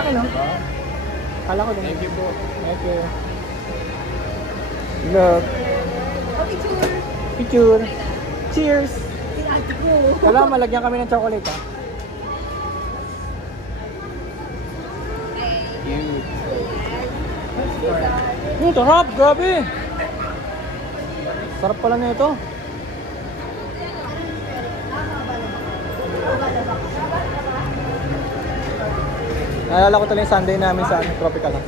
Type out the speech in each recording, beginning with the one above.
akin, no? Kala ko din. Thank you po. Thank you. Look. Picture. Picture. Cheers! Kala malagyan kami ng chocolate, ha? Cute. Sarap! Grabe! Sarap pala na ito. Naalala ko talaga yung Sunday namin sa Tropical, ha?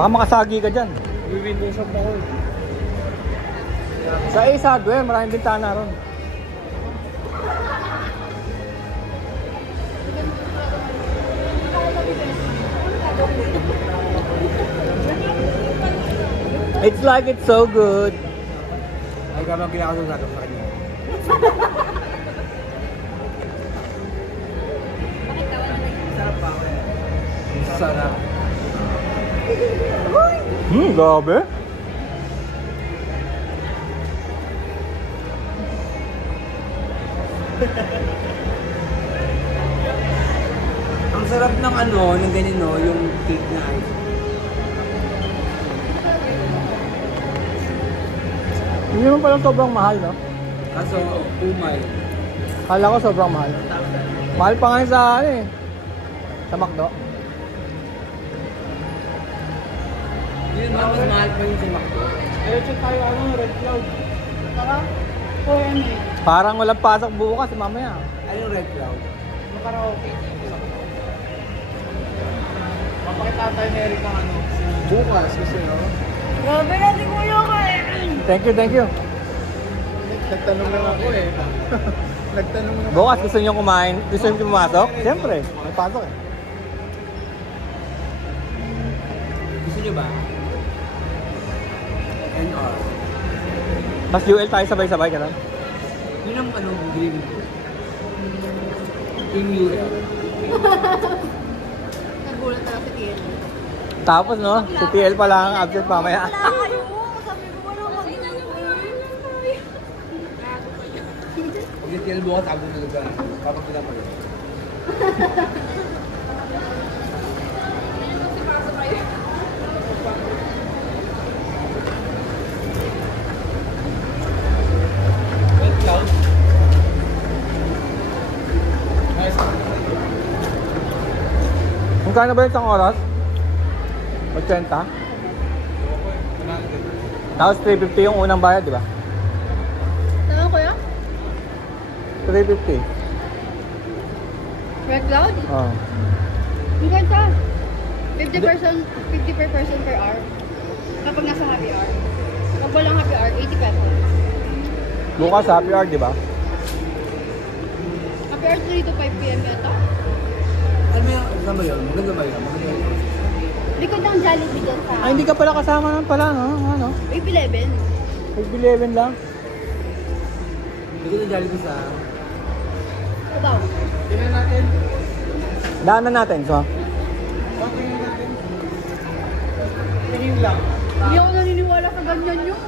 Baka makasagi ka dyan. Window shop ako. Sa Ace Hardware, maraming bintana ron. It's like it's so good. Ay, gano'n kinakasunod sa kanya. Sarap pa ako eh. Sarap. Grabe. Ang sarap ng ano, ng ganyan no, yung cake na ice. Hindi naman palang sobrang mahal, no? Kaso, umay. Kala ko sobrang mahal. Mahal pa nga yun sa ano eh. Sa McDo. Hindi naman mas mahal pa yung si McDo. Ayun, check tayo ano, Red Cloud. Sarap. O yan eh. Parang walang pasok bukas, mamaya. Ano yung Red Cloud? Yung karaoke. Mapakita tayo ni Eric ng ano. Bukas kasi no? Grabe na si Kuya ko eh. Thank you, thank you. Nagtanong lang ako eh. Nagtanong lang. Bukas gusto niyo kumain? Gusto niyo pumasok? Siyempre, may pasok eh. Gusto nyo ba? NR. Mas UL tayo sabay-sabay ka lang. Yun ang ano, dream ko. Team UL. Nagulat na si Tiel. Tapos no, si TL pa lang ang absent mamaya. Wala kayo. Sabi ko wala mag-inang Pag yung TL bukas, abot na lugar. Kapag pinapagod. Red Cloud. Nice. Magkano ba yung isang oras? 80? Tapos 350 yung unang bayad, di ba? Tama Kuya? 350. Red Cloud? Oo. Ang ganda. 50 per person per hour. Kapag nasa happy hour. Kapag walang happy hour, 80 pesos. Bukas happy hour, di ba? Happy hour 3 to 5 p.m. yata. Ano ba yun? Saan ba yun? Maganda ba yun? Maganda yun. Likod ng Jollibee dyan sa... Ay, hindi ka pala kasama naman pala, no? Ano? Wave 11. Nag-11 lang. Hindi ko na Jollibee sa... Ikaw. Tingnan natin. Daanan natin, so. Tingnan natin. Tingin lang. Hindi ako naniniwala sa ganyan yun.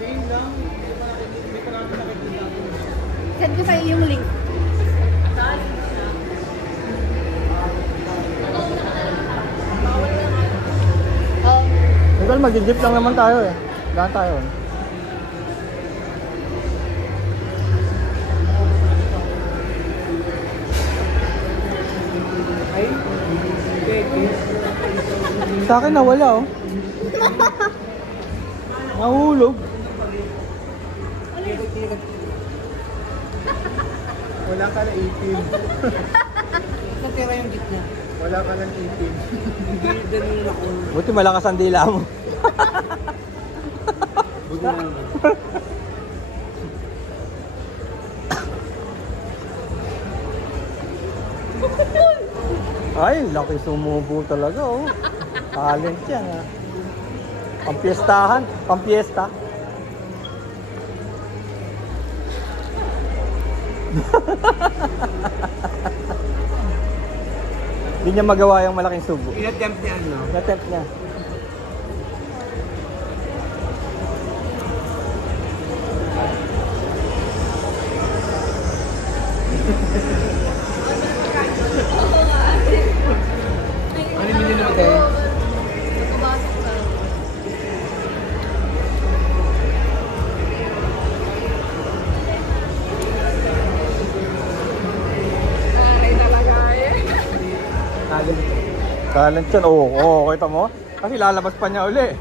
Tingin lang. Hindi ko namin nakikita. Send ko sa'yo yung link. Ikaw, mag-jeep lang naman tayo eh. Daan tayo. Ay? Okay. Sa akin nawala oh. Nahulog. Wala ka na 18. Natira yung gitna. Wala ka ng 18. Hindi ganun ako. Buti malakas ang dila mo. Buti na naman. Ay, laki sumubo talaga oh. Talent yan ha. Pampiestahan, pampiesta. Hindi niya magawa yung malaking subo. In-attempt niya ano? Na-attempt niya. Ano yung binili mo, te? Nakabasok sa... Ay, talaga eh. Talent. Talent yan. Oo, oh, kita mo? Kasi lalabas pa niya uli.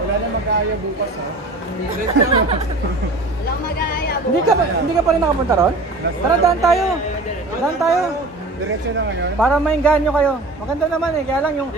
Wala na mag-aaya bukas, ha? Walang mag-aaya. Hindi ka pa rin nakapunta ron? Tara, daan tayo. Daan tayo. Diretso na ngayon. Para mainganyo kayo. Maganda naman eh, kaya lang yung